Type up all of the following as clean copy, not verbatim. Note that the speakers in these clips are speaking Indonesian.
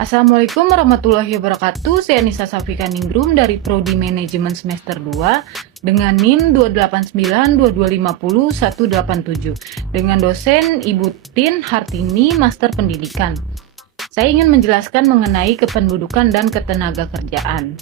Assalamualaikum warahmatullahi wabarakatuh. Saya Nisa Safika Ningrum dari Prodi Manajemen Semester 2 dengan NIM 2892250 187 dengan dosen Ibu Tin Hartini, Master Pendidikan. Saya ingin menjelaskan mengenai kependudukan dan ketenagakerjaan.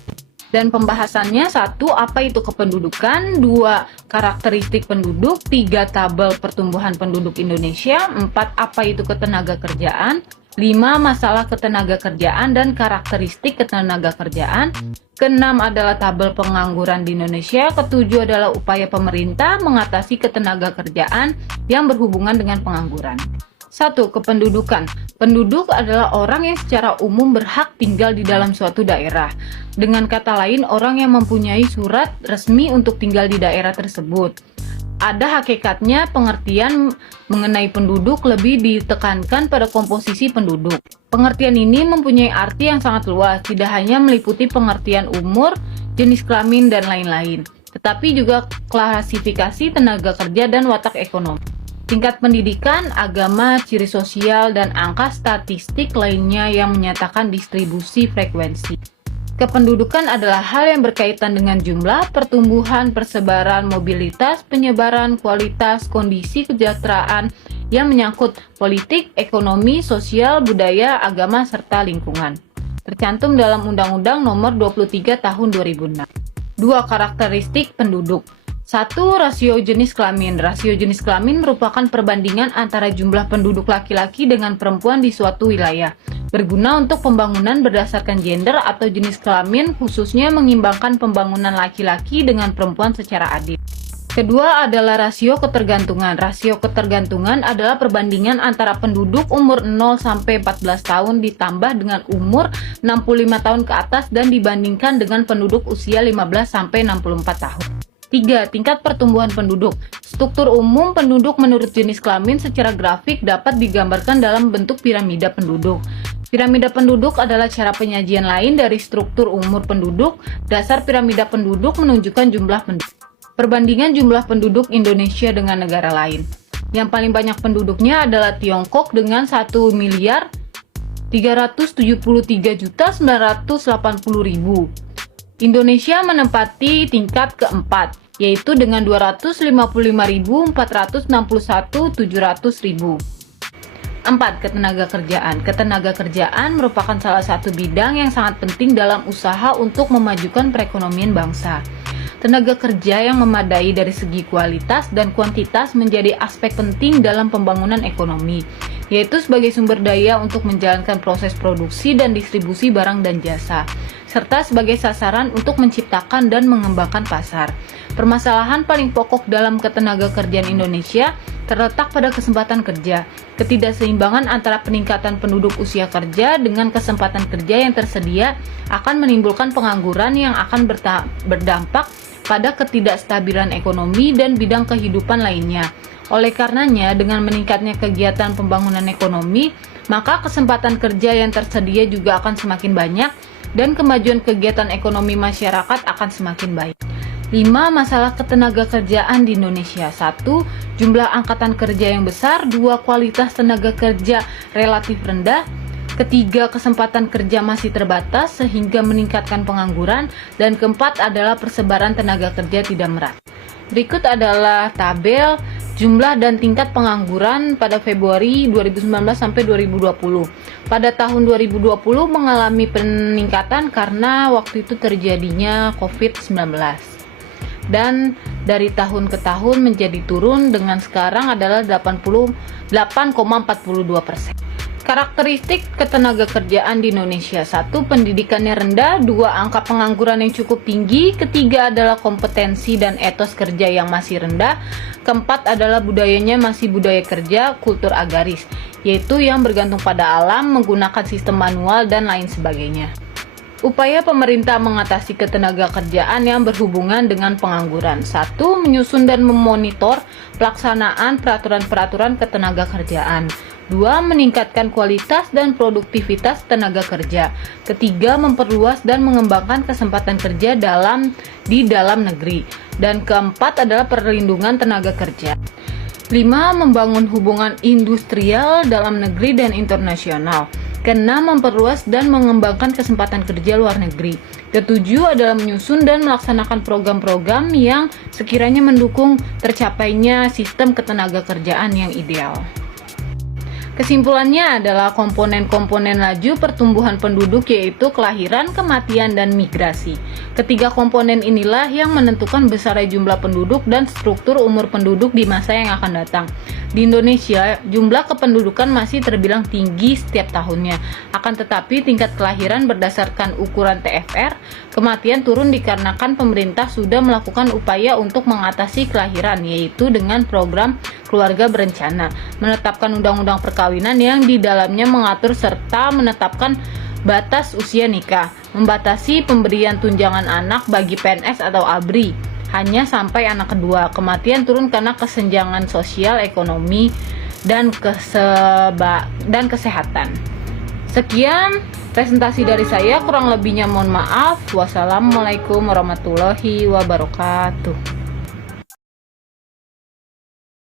Dan pembahasannya: 1. Apa itu kependudukan? 2. Karakteristik penduduk. 3. Tabel pertumbuhan penduduk Indonesia. 4. Apa itu ketenagakerjaan? 5. Masalah ketenagakerjaan dan karakteristik ketenagakerjaan. Keenam adalah tabel pengangguran di Indonesia. Ketujuh adalah upaya pemerintah mengatasi ketenagakerjaan yang berhubungan dengan pengangguran. 1. Kependudukan. Penduduk adalah orang yang secara umum berhak tinggal di dalam suatu daerah. Dengan kata lain, orang yang mempunyai surat resmi untuk tinggal di daerah tersebut. Ada hakikatnya pengertian mengenai penduduk lebih ditekankan pada komposisi penduduk. Pengertian ini mempunyai arti yang sangat luas, tidak hanya meliputi pengertian umur, jenis kelamin, dan lain-lain, tetapi juga klasifikasi tenaga kerja dan watak ekonomi. Tingkat pendidikan, agama, ciri sosial, dan angka statistik lainnya yang menyatakan distribusi frekuensi. Kependudukan adalah hal yang berkaitan dengan jumlah, pertumbuhan, persebaran, mobilitas, penyebaran, kualitas, kondisi kesejahteraan yang menyangkut politik, ekonomi, sosial, budaya, agama, serta lingkungan. Tercantum dalam Undang-Undang Nomor 23 Tahun 2006. 2. Karakteristik penduduk. 1. Rasio jenis kelamin. Rasio jenis kelamin merupakan perbandingan antara jumlah penduduk laki-laki dengan perempuan di suatu wilayah. Berguna untuk pembangunan berdasarkan gender atau jenis kelamin, khususnya mengimbangkan pembangunan laki-laki dengan perempuan secara adil. Kedua adalah rasio ketergantungan. Rasio ketergantungan adalah perbandingan antara penduduk umur 0 sampai 14 tahun ditambah dengan umur 65 tahun ke atas dan dibandingkan dengan penduduk usia 15 sampai 64 tahun. 3. Tingkat pertumbuhan penduduk. Struktur umum penduduk menurut jenis kelamin secara grafik dapat digambarkan dalam bentuk piramida penduduk. Piramida penduduk adalah cara penyajian lain dari struktur umur penduduk. Dasar piramida penduduk menunjukkan jumlah penduduk. Perbandingan jumlah penduduk Indonesia dengan negara lain. Yang paling banyak penduduknya adalah Tiongkok dengan 1.373.980.000. Indonesia menempati tingkat keempat, yaitu dengan 255.461.700.000. 4. Ketenagakerjaan. Ketenagakerjaan merupakan salah satu bidang yang sangat penting dalam usaha untuk memajukan perekonomian bangsa. Tenaga kerja yang memadai dari segi kualitas dan kuantitas menjadi aspek penting dalam pembangunan ekonomi, yaitu sebagai sumber daya untuk menjalankan proses produksi dan distribusi barang dan jasa, serta sebagai sasaran untuk menciptakan dan mengembangkan pasar. Permasalahan paling pokok dalam ketenagakerjaan Indonesia terletak pada kesempatan kerja. Ketidakseimbangan antara peningkatan penduduk usia kerja dengan kesempatan kerja yang tersedia akan menimbulkan pengangguran yang akan berdampak pada ketidakstabilan ekonomi dan bidang kehidupan lainnya. Oleh karenanya, dengan meningkatnya kegiatan pembangunan ekonomi, maka kesempatan kerja yang tersedia juga akan semakin banyak dan kemajuan kegiatan ekonomi masyarakat akan semakin baik. 5. Masalah ketenagakerjaan di Indonesia. 1. Jumlah angkatan kerja yang besar. 2. Kualitas tenaga kerja relatif rendah. 3. Kesempatan kerja masih terbatas sehingga meningkatkan pengangguran. Dan 4. adalah persebaran tenaga kerja tidak merata. Berikut adalah tabel jumlah dan tingkat pengangguran pada Februari 2019 sampai 2020. Pada tahun 2020 mengalami peningkatan karena waktu itu terjadinya COVID-19. Dan dari tahun ke tahun menjadi turun dengan sekarang adalah 88,42%. Karakteristik ketenagakerjaan di Indonesia. 1. Pendidikannya rendah. 2. Angka pengangguran yang cukup tinggi. 3. adalah kompetensi dan etos kerja yang masih rendah. 4. adalah budayanya masih budaya kerja, kultur agraris, yaitu yang bergantung pada alam, menggunakan sistem manual, dan lain sebagainya. Upaya pemerintah mengatasi ketenagakerjaan yang berhubungan dengan pengangguran. 1. Menyusun dan memonitor pelaksanaan peraturan-peraturan ketenagakerjaan. 2. Meningkatkan kualitas dan produktivitas tenaga kerja. 3. Memperluas dan mengembangkan kesempatan kerja di dalam negeri. Dan 4. adalah perlindungan tenaga kerja. 5. Membangun hubungan industrial dalam negeri dan internasional. Keenam, memperluas dan mengembangkan kesempatan kerja luar negeri. Ketujuh adalah menyusun dan melaksanakan program-program yang sekiranya mendukung tercapainya sistem ketenagakerjaan yang ideal. Kesimpulannya adalah komponen-komponen laju pertumbuhan penduduk yaitu kelahiran, kematian, dan migrasi. Ketiga komponen inilah yang menentukan besarnya jumlah penduduk dan struktur umur penduduk di masa yang akan datang. Di Indonesia, jumlah kependudukan masih terbilang tinggi setiap tahunnya. Akan tetapi tingkat kelahiran berdasarkan ukuran TFR, kematian turun dikarenakan pemerintah sudah melakukan upaya untuk mengatasi kelahiran, yaitu dengan program keluarga berencana, menetapkan undang-undang perkawinan yang di dalamnya mengatur serta menetapkan batas usia nikah, membatasi pemberian tunjangan anak bagi PNS atau ABRI hanya sampai anak kedua. Kematian turun karena kesenjangan sosial, ekonomi, dan kesehatan. Sekian presentasi dari saya, kurang lebihnya mohon maaf. Wassalamualaikum warahmatullahi wabarakatuh.